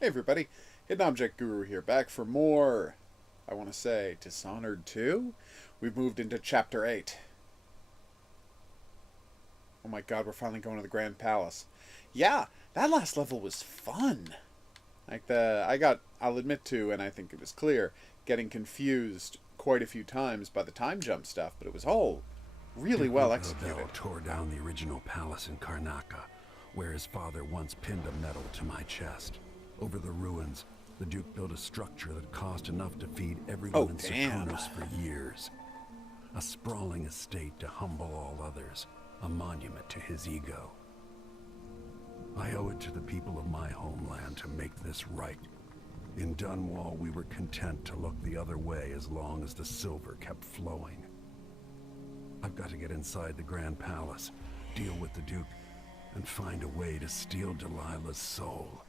Hey everybody, Hidden Object Guru here, back for more, I want to say, Dishonored 2? We've moved into Chapter 8. Oh my god, we're finally going to the Grand Palace. Yeah, that last level was fun. I'll admit to, and I think it was clear, getting confused quite a few times by the time jump stuff, but it was all really well executed. Tore down the original palace in Karnaca, where his father once pinned a medal to my chest. Over the ruins, the Duke built a structure that cost enough to feed everyone in Serkonos for years. A sprawling estate to humble all others, a monument to his ego. I owe it to the people of my homeland to make this right. In Dunwall, we were content to look the other way as long as the silver kept flowing. I've got to get inside the Grand Palace, deal with the Duke, and find a way to steal Delilah's soul.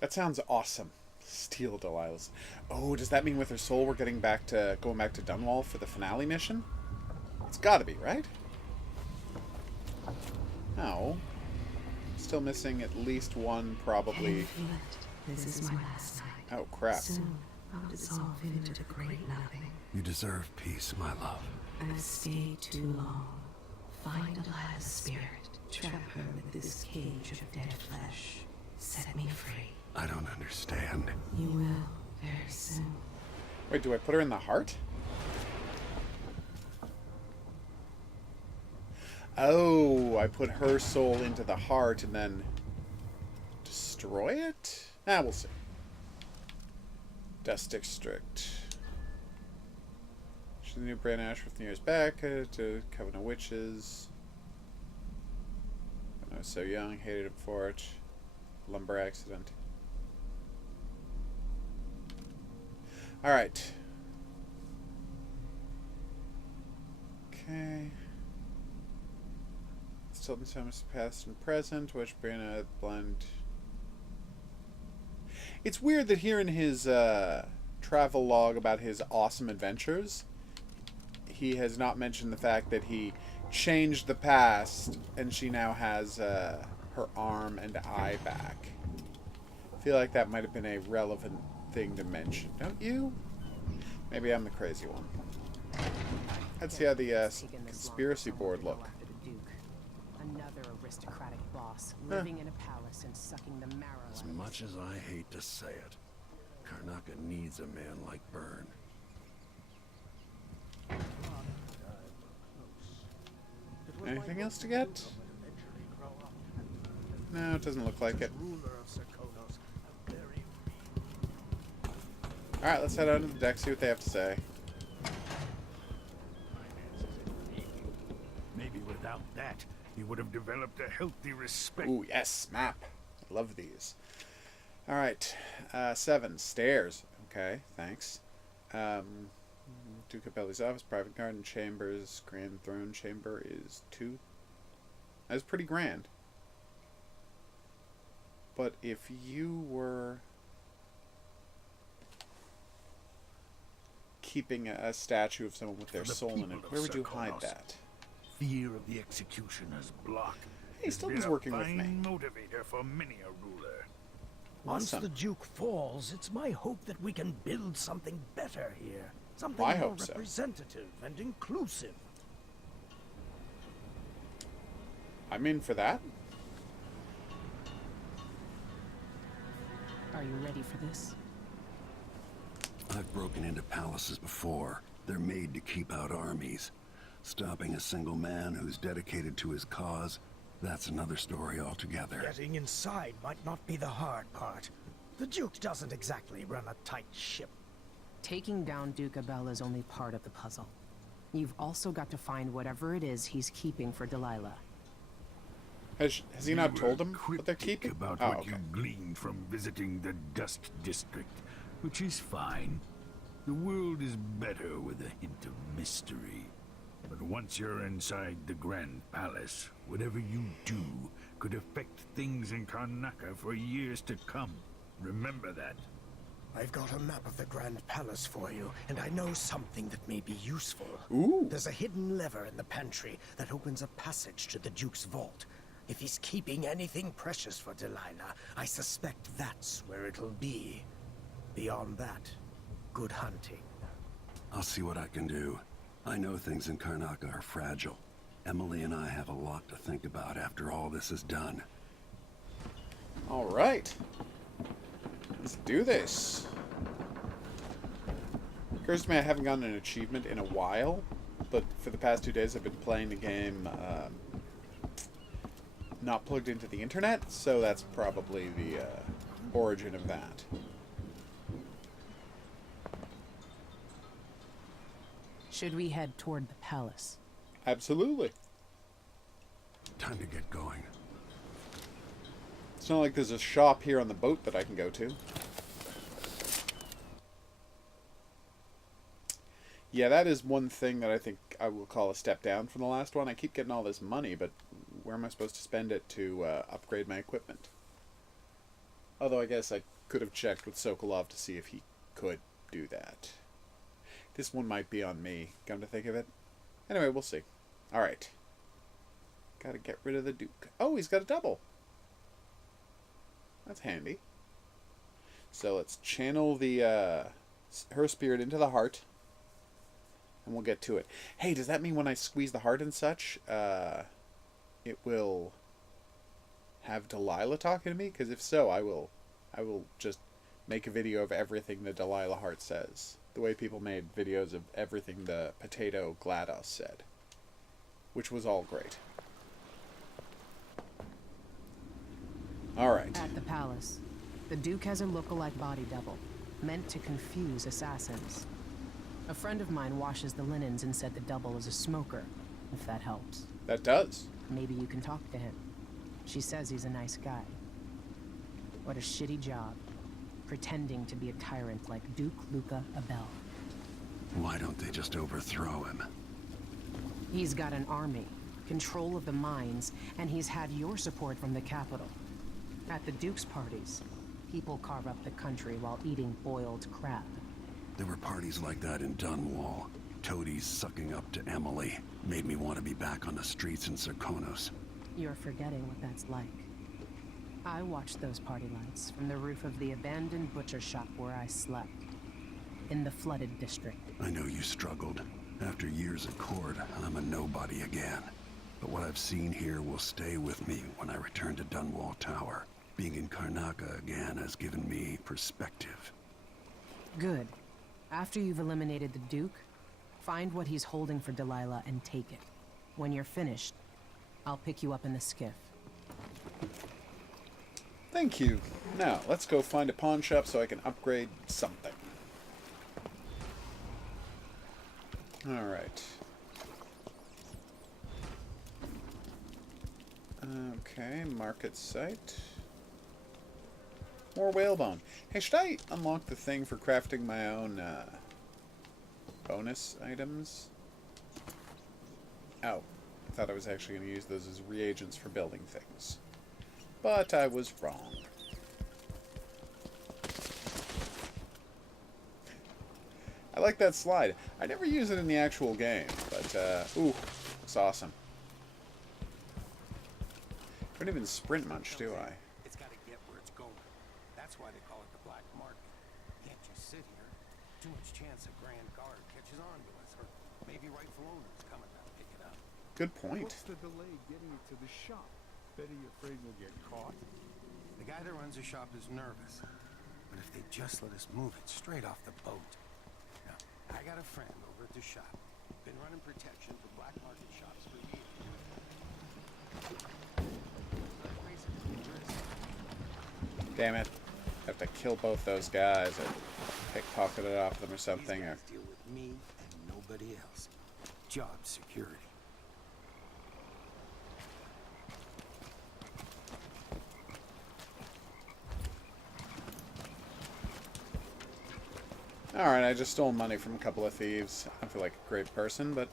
That sounds awesome. Steal Delilah's. Oh, does that mean with her soul we're going back to Dunwall for the finale mission? It's gotta be, right? No. Still missing at least one, probably. This is my last night. Oh, crap. Soon, I'll dissolve into the great nothing. You deserve peace, my love. I've stayed too long. Find Delilah's spirit. Trap her with this cage of dead flesh. Set me free. I don't understand. You will, very soon. Wait, do I put her in the heart? Oh, I put her soul into the heart and then destroy it? Ah, we'll see. Dust District. She's the new Bran Ashworth years back to Covenant Witches. When I was so young, hated him for it. Lumber accident. Alright. Okay. Still in times past and present, which Brianna blend. It's weird that here in his travel log about his awesome adventures, he has not mentioned the fact that he changed the past and she now has her arm and eye back. I feel like that might have been a relevant thing to mention, don't you? Maybe I'm the crazy one. Let's see how the conspiracy board look. Another aristocratic boss living in a palace and sucking the marrow. As much as I hate to say it, Karnaca needs a man like Byrne. Anything else to get? No, it doesn't look like it. Alright, let's head out to the deck, see what they have to say. Maybe without that, he would have developed a healthy respect. Ooh, yes, map. I love these. Alright, 7, stairs. Okay, thanks. Duke Capelli's office, private garden, chambers, grand throne chamber is 2. That's pretty grand. But if you were keeping a statue of someone with their soul in it, where would you hide that? Fear of the executioner's block. Hey, Stilton's working with me. Motivator for many a ruler. Once Awesome. the Duke falls, it's my hope that we can build something better here. Something I more hope so. representative and inclusive. I'm in for that. Are you ready for this? I've broken into palaces before. They're made to keep out armies. Stopping a single man who's dedicated to his cause, that's another story altogether. Getting inside might not be the hard part. The Duke doesn't exactly run a tight ship. Taking down Duke Abel is only part of the puzzle. You've also got to find whatever it is he's keeping for Delilah. Has he not You told were them what they're cryptic keeping? about Oh, what okay. you gleaned from visiting the Dust District, which is fine. The world is better with a hint of mystery. But once you're inside the Grand Palace, whatever you do could affect things in Karnaca for years to come. Remember that. I've got a map of the Grand Palace for you, and I know something that may be useful. Ooh. There's a hidden lever in the pantry that opens a passage to the Duke's vault. If he's keeping anything precious for Delilah, I suspect that's where it'll be. Beyond that, good hunting. I'll see what I can do. I know things in Karnaca are fragile. Emily and I have a lot to think about after all this is done. All right. Let's do this. Occurs to me I haven't gotten an achievement in a while, but for the past 2 days I've been playing the game not plugged into the internet, so that's probably the origin of that. Should we head toward the palace? Absolutely. Time to get going. It's not like there's a shop here on the boat that I can go to. Yeah, that is one thing that I think I will call a step down from the last one. I keep getting all this money, but where am I supposed to spend it to upgrade my equipment? Although I guess I could have checked with Sokolov to see if he could do that. This one might be on me, come to think of it. Anyway, we'll see. Alright. Gotta get rid of the Duke. Oh, he's got a double. That's handy. So let's channel the her spirit into the heart. And we'll get to it. Hey, does that mean when I squeeze the heart and such, it will have Delilah talking to me? Because if so, I will just make a video of everything the Delilah heart says. The way people made videos of everything the potato GLaDOS said. Which was all great. Alright. At the palace, the Duke has a look-alike body double, meant to confuse assassins. A friend of mine washes the linens and said the double is a smoker, if that helps. That does. Maybe you can talk to him. She says he's a nice guy. What a shitty job, pretending to be a tyrant like Duke Luca Abel. Why don't they just overthrow him? He's got an army, control of the mines, and he's had your support from the capital. At the Duke's parties, people carve up the country while eating boiled crab. There were parties like that in Dunwall. Toadies sucking up to Emily made me want to be back on the streets in Serkonos. You're forgetting what that's like. I watched those party lights from the roof of the abandoned butcher shop where I slept. In the flooded district. I know you struggled. After years at court, I'm a nobody again. But what I've seen here will stay with me when I return to Dunwall Tower. Being in Karnaca again has given me perspective. Good. After you've eliminated the Duke, find what he's holding for Delilah and take it. When you're finished, I'll pick you up in the skiff. Thank you. Now, let's go find a pawn shop so I can upgrade something. Alright. Okay, market site. More whalebone. Hey, should I unlock the thing for crafting my own bonus items? Oh, I thought I was actually going to use those as reagents for building things. But I was wrong. I like that slide. I never use it in the actual game, but, ooh, it's awesome. I don't even sprint much, do I? It's got to get where it's going. That's why they call it the black market. Can't just sit here. Too much chance a grand guard catches on to us, or maybe rightful owners come and pick it up. Good point. What's the delay getting it to the shop? Betty afraid we'll get caught? The guy that runs the shop is nervous. But if they just let us move it straight off the boat. Now, I got a friend over at the shop. Been running protection for black market shops for years. Damn it. I have to kill both those guys or pickpocket it off them or something. Or... deal with me and nobody else. Job security. Alright, I just stole money from a couple of thieves. I don't feel like a great person, but,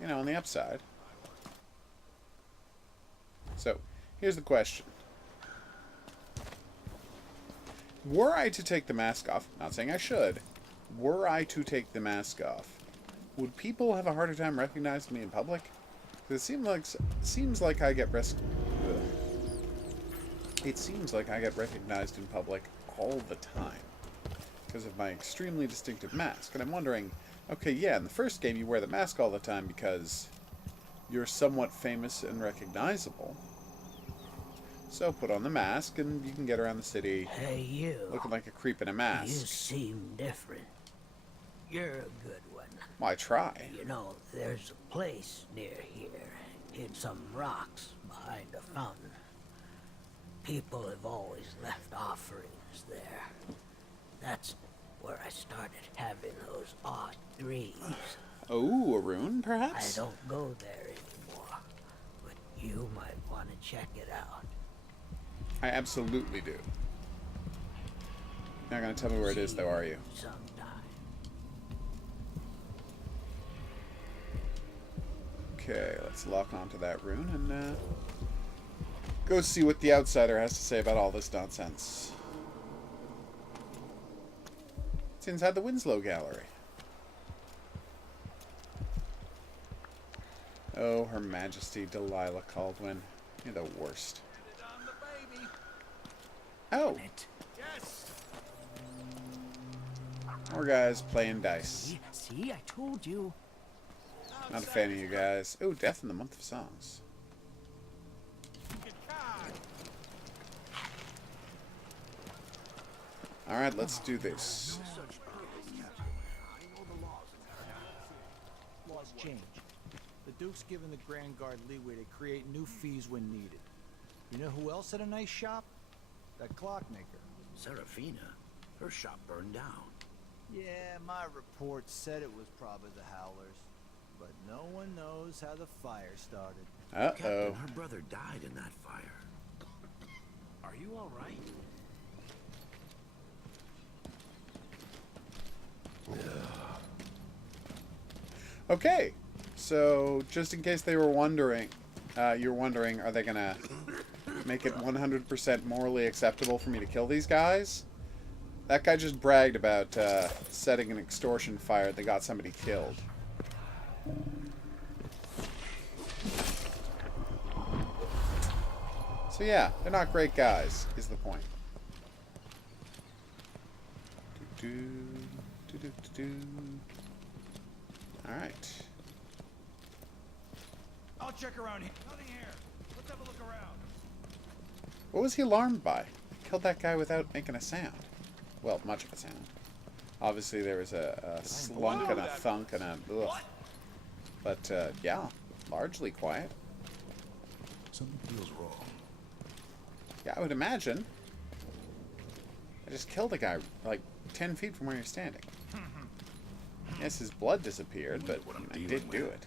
you know, on the upside. So, here's the question. Were I to take the mask off, not saying I should, were I to take the mask off, would people have a harder time recognizing me in public? It seems like I get It seems like I get recognized in public all the time because of my extremely distinctive mask. And I'm wondering, okay, yeah, in the first game you wear the mask all the time because you're somewhat famous and recognizable. So put on the mask and you can get around the city Hey, you. looking like a creep in a You mask. seem different. You're a good one. Why try? You know, there's a place near here, in some rocks behind a fountain. People have always left offerings there. That's where I started having those odd dreams. Oh, a rune, I perhaps? don't go there anymore, but you might want to check it out. I absolutely do. You're not going to tell me where it is, though, are you? Sometime. Okay, let's lock onto that rune and go see what the outsider has to say about all this nonsense. It's inside the Winslow Gallery. Oh, Her Majesty Delilah Caldwin. You're the worst. Oh! More guys playing dice. See, I told you. Not a fan of you guys. Oh, Death in the Month of Songs. Alright, let's do this. Laws change. The Duke's given the Grand Guard leeway to create new fees when needed. You know who else had a nice shop? That clockmaker. Serafina? Her shop burned down. Yeah, my report said it was probably the Howlers. But no one knows how the fire started. Uh-oh. Captain, her brother died in that fire. Are you all right? Okay, so just in case they were wondering, you're wondering, are they gonna make it 100% morally acceptable for me to kill these guys? That guy just bragged about setting an extortion fire that got somebody killed. So yeah, they're not great guys, is the point. Alright. I'll check around here. Nothing here. Let's have a look around. What was he alarmed by? Killed that guy without making a sound. Well, much of a sound. Obviously there was a slunk and a thunk and a ugh. But, yeah, largely quiet. Something feels wrong. Yeah, I would imagine. I just killed a guy, like, 10 feet from where you're standing. Yes, his blood disappeared, but I did do it.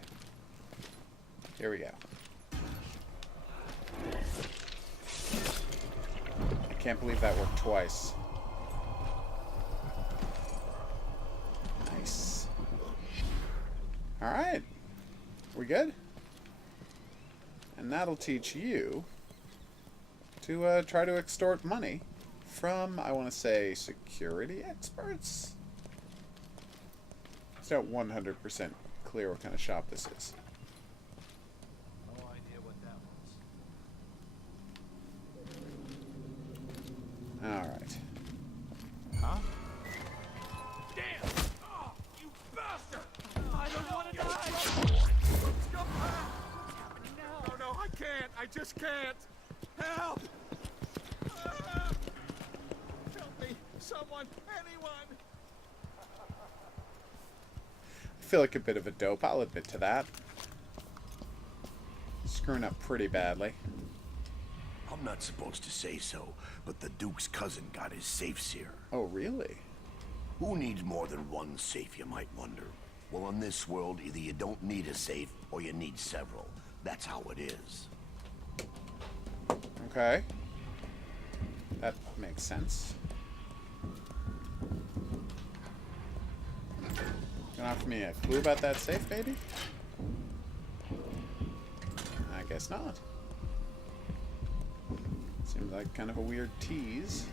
Here we go. I can't believe that worked twice. Nice. Alright. We good? And that'll teach you to try to extort money from, I want to say, security experts? It's not 100% clear what kind of shop this is. No idea what that was. Alright. Huh? Damn! Oh, you bastard! I don't want to die! Let's go back! No, no, I can't! I just can't! Help! Help me! Someone! Anyone! I feel like a bit of a dope, I'll admit to that. Screwing up pretty badly. I'm not supposed to say so, but the Duke's cousin got his safes here. Oh, really? Who needs more than one safe, you might wonder? Well, in this world, either you don't need a safe, or you need several. That's how it is. Okay. That makes sense. Gonna offer me a clue about that safe, maybe? I guess not. Seems like kind of a weird tease.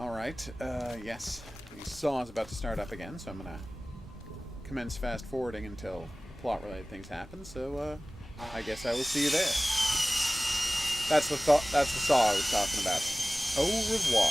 Alright, yes. The saw is about to start up again, so I'm gonna commence fast forwarding until plot-related things happen. So I guess I will see you there. That's the saw I was talking about. Au revoir.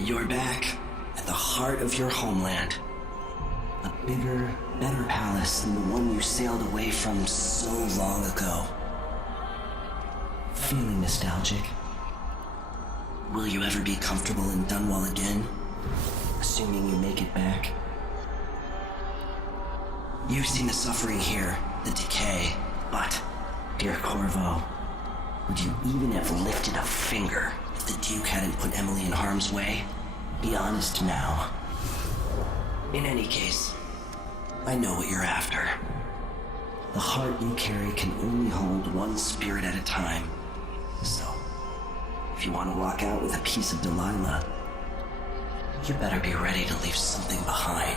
You're back at the heart of your homeland. A bigger, better palace than the one you sailed away from so long ago. Feeling nostalgic? Will you ever be comfortable in Dunwall again? Assuming you make it back? You've seen the suffering here, the decay, but, dear Corvo, would you even have lifted a finger if the Duke hadn't put Emily in harm's way? Be honest now. In any case, I know what you're after. The heart you carry can only hold one spirit at a time. So, if you want to walk out with a piece of Delilah, you better be ready to leave something behind.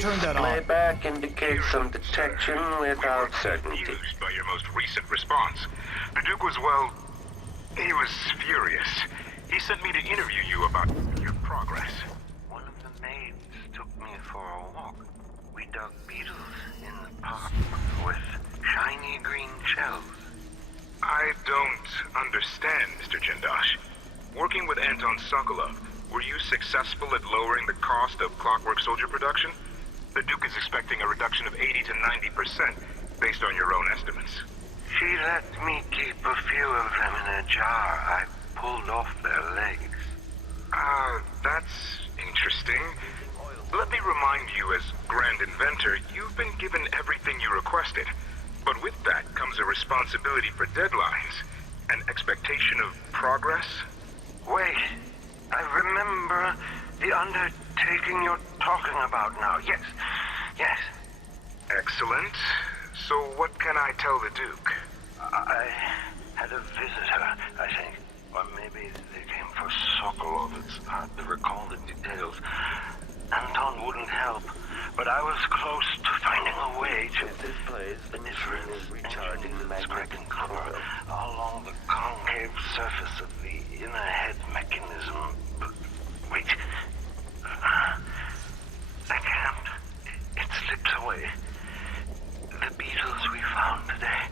Turn that on. Playback indicates some detection without certainty. Confused by your most recent response. The Duke was, well, he was furious. He sent me to interview you about your progress. One of the maids took me for a walk. We dug beetles in the park with shiny green shells. I don't understand, Mr. Jindosh. Working with Anton Sokolov, were you successful at lowering the cost of Clockwork Soldier production? The Duke is expecting a reduction of 80 to 90% based on your own estimates. She let me keep a few of them in a jar. I pulled off their legs. That's interesting. Let me remind you, as Grand Inventor, you've been given everything you requested. But with that comes a responsibility for deadlines, an expectation of progress. Wait, I remember the undertaking you're talking about now. Yes. Excellent. So what can I tell the Duke? I had a visitor, I think. Or maybe they came for Sokolov. It's hard to recall the details. Anton wouldn't help, but I was close to finding a way to displace the difference recharging the scraping cover along the concave surface of the inner head mechanism. But wait. I can't. It slipped away. The beetles we found today,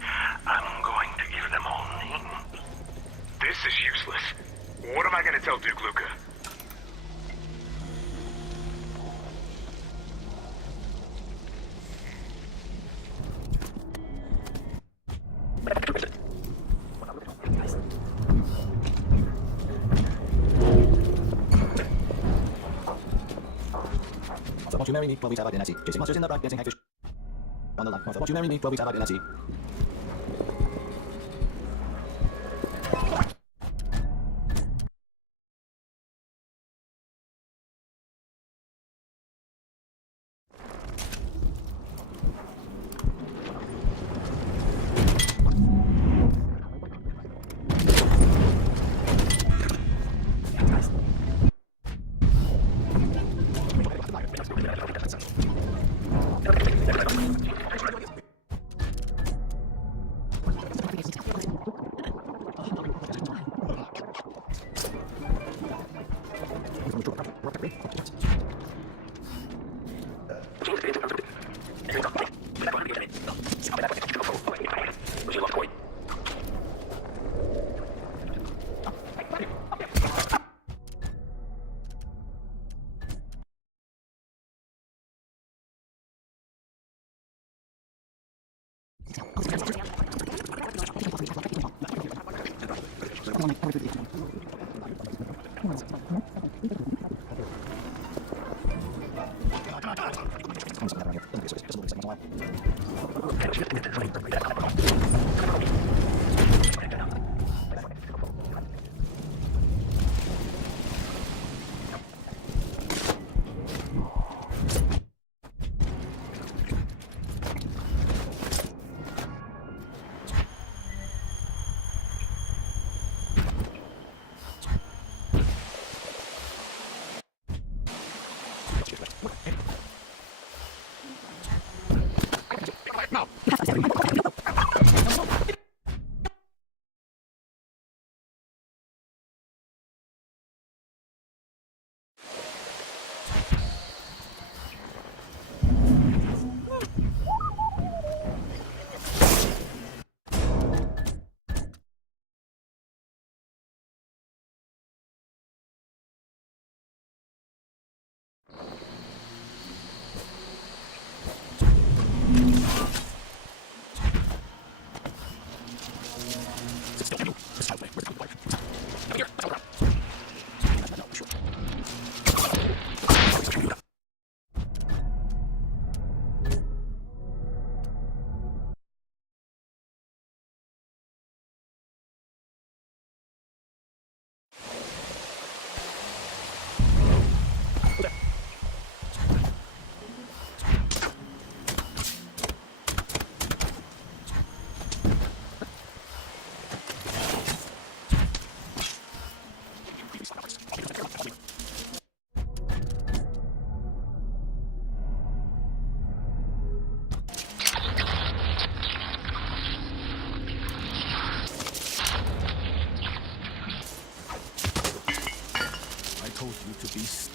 I'm going to give them all names. This is useless. What am I going to tell Duke Luca? So won't you marry me? Well, we talk about Nancy. Chasing monsters in the dark, dancing hagfish on the line. So won't you marry me? Well, we talk about Nancy.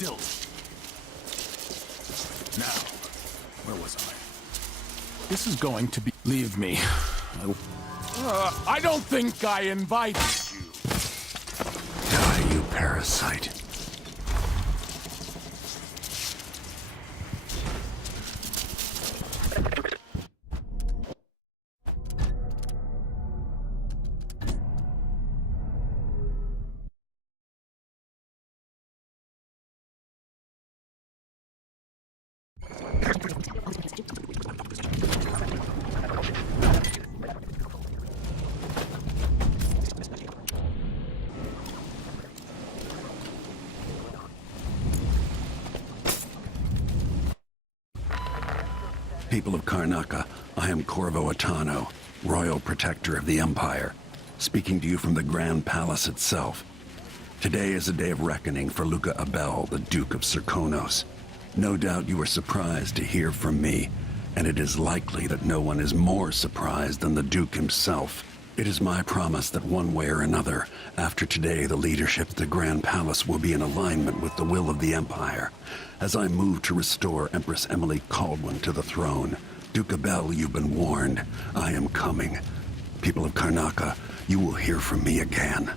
still. Now, where was I? This is going to be... Leave me. I don't think I invited you. Die, you parasite. People of Karnaca, I am Corvo Attano, Royal Protector of the Empire, speaking to you from the Grand Palace itself. Today is a day of reckoning for Luca Abel, the Duke of Serkonos. No doubt you are surprised to hear from me, and it is likely that no one is more surprised than the Duke himself. It is my promise that one way or another, after today the leadership of the Grand Palace will be in alignment with the will of the Empire. As I move to restore Empress Emily Kaldwin to the throne, Duke Abel, you've been warned. I am coming. People of Karnaca, you will hear from me again.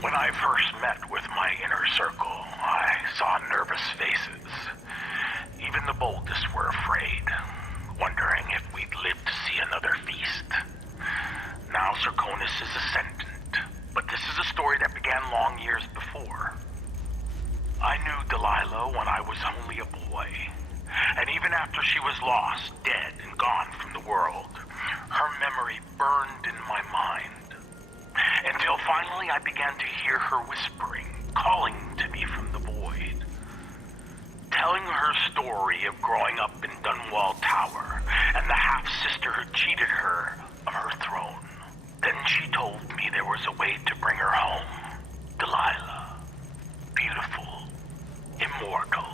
When I first met with my inner circle, I saw nervous faces. Even the boldest were afraid, wondering if we'd live to see another feast. Now Serkonos is ascendant, but this is a story that began long years before. I knew Delilah when I was only a boy, and even after she was lost, dead, and gone from the world, her memory burned in my mind. Until finally I began to hear her whispering, calling to me from the void. Telling her story of growing up in Dunwall Tower and the half-sister who cheated her of her throne. Then she told me there was a way to bring her home. Delilah. Beautiful. Immortal.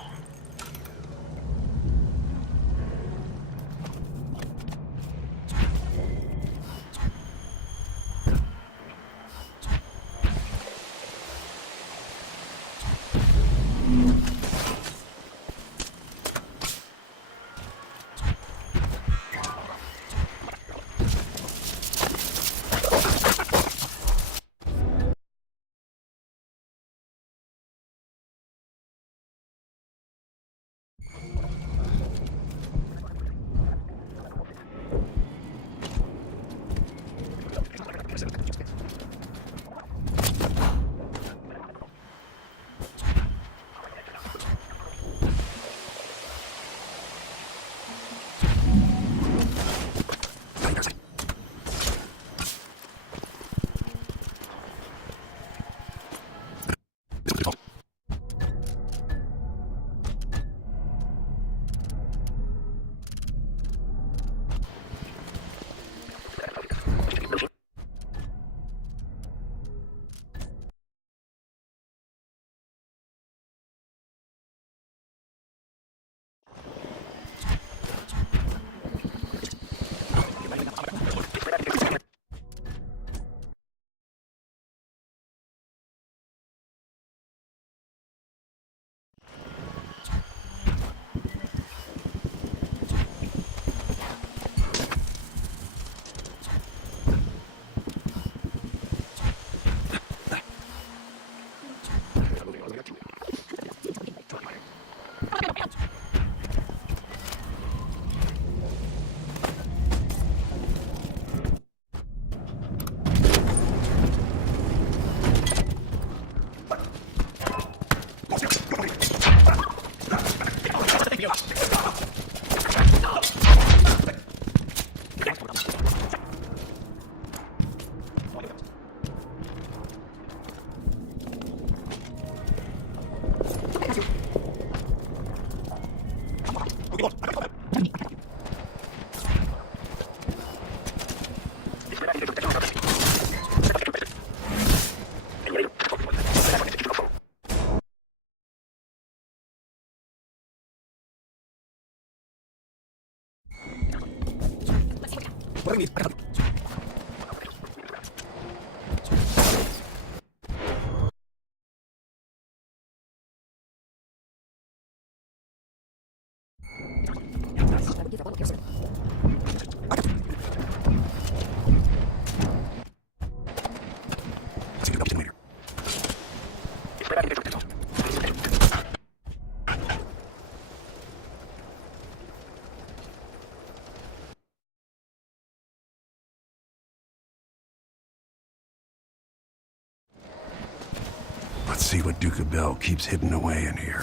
Let's see what Duke of Bell keeps hidden away in here.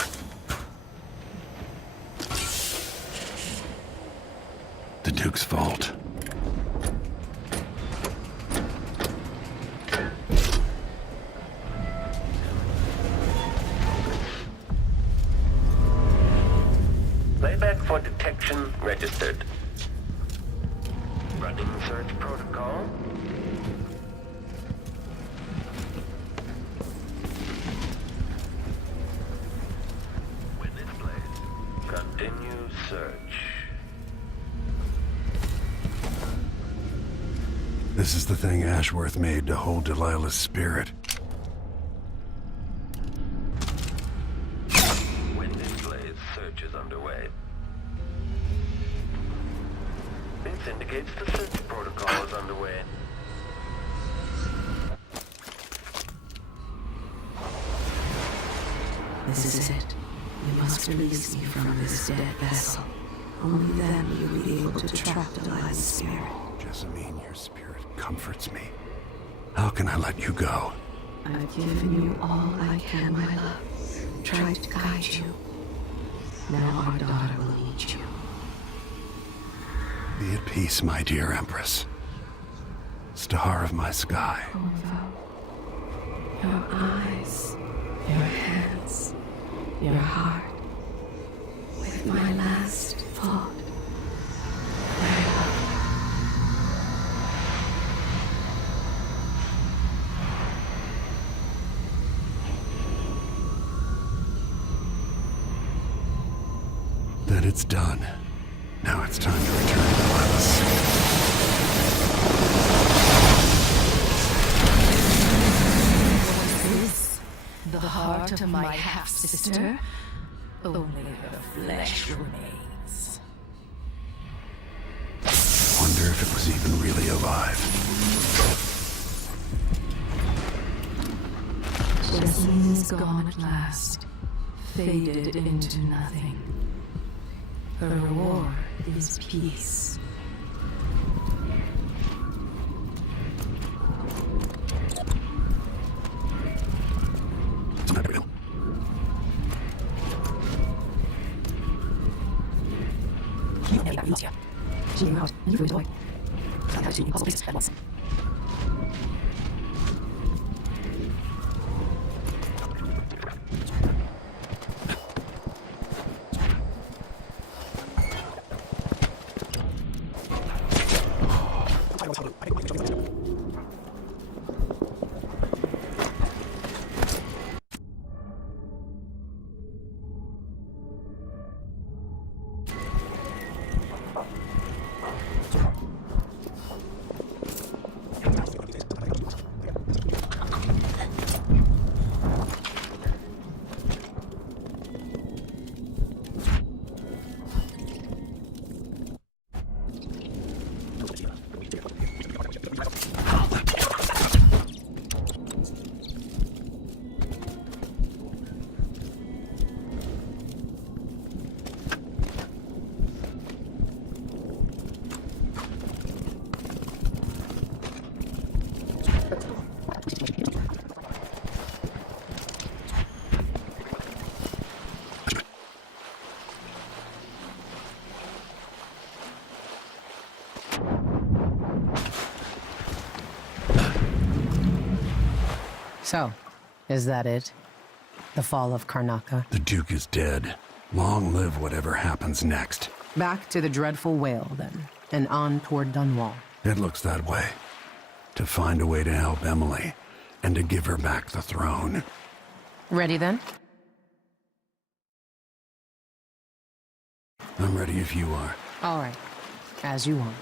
The Duke's vault. Playback for detection registered. Running search protocol. Witness place. Continue search. This is the thing Ashworth made to hold Delilah's spirit. Witness place search is underway. This indicates the search protocol is underway. This is it. You must release me from this dead vessel. Only then will you be able to trap Delilah's spirit. Jessamine, your spirit comforts me. How can I let you go? I've given you all I can, my love. Tried to guide you. Now our daughter will need you. Be at peace, my dear Empress. Star of my sky. Your eyes, your hands, your heart. With my last thought, my love. Then it's done. Now it's time to return to Delilah's. This, the heart of my half-sister? Only her flesh remains. Wonder if it was even really alive. Jessamine is gone at last, faded into nothing. Her reward is peace. So, is that it? The fall of Karnaca? The Duke is dead. Long live whatever happens next. Back to the dreadful whale, then, and on toward Dunwall. It looks that way. To find a way to help Emily, and to give her back the throne. Ready, then? I'm ready if you are. All right. As you want.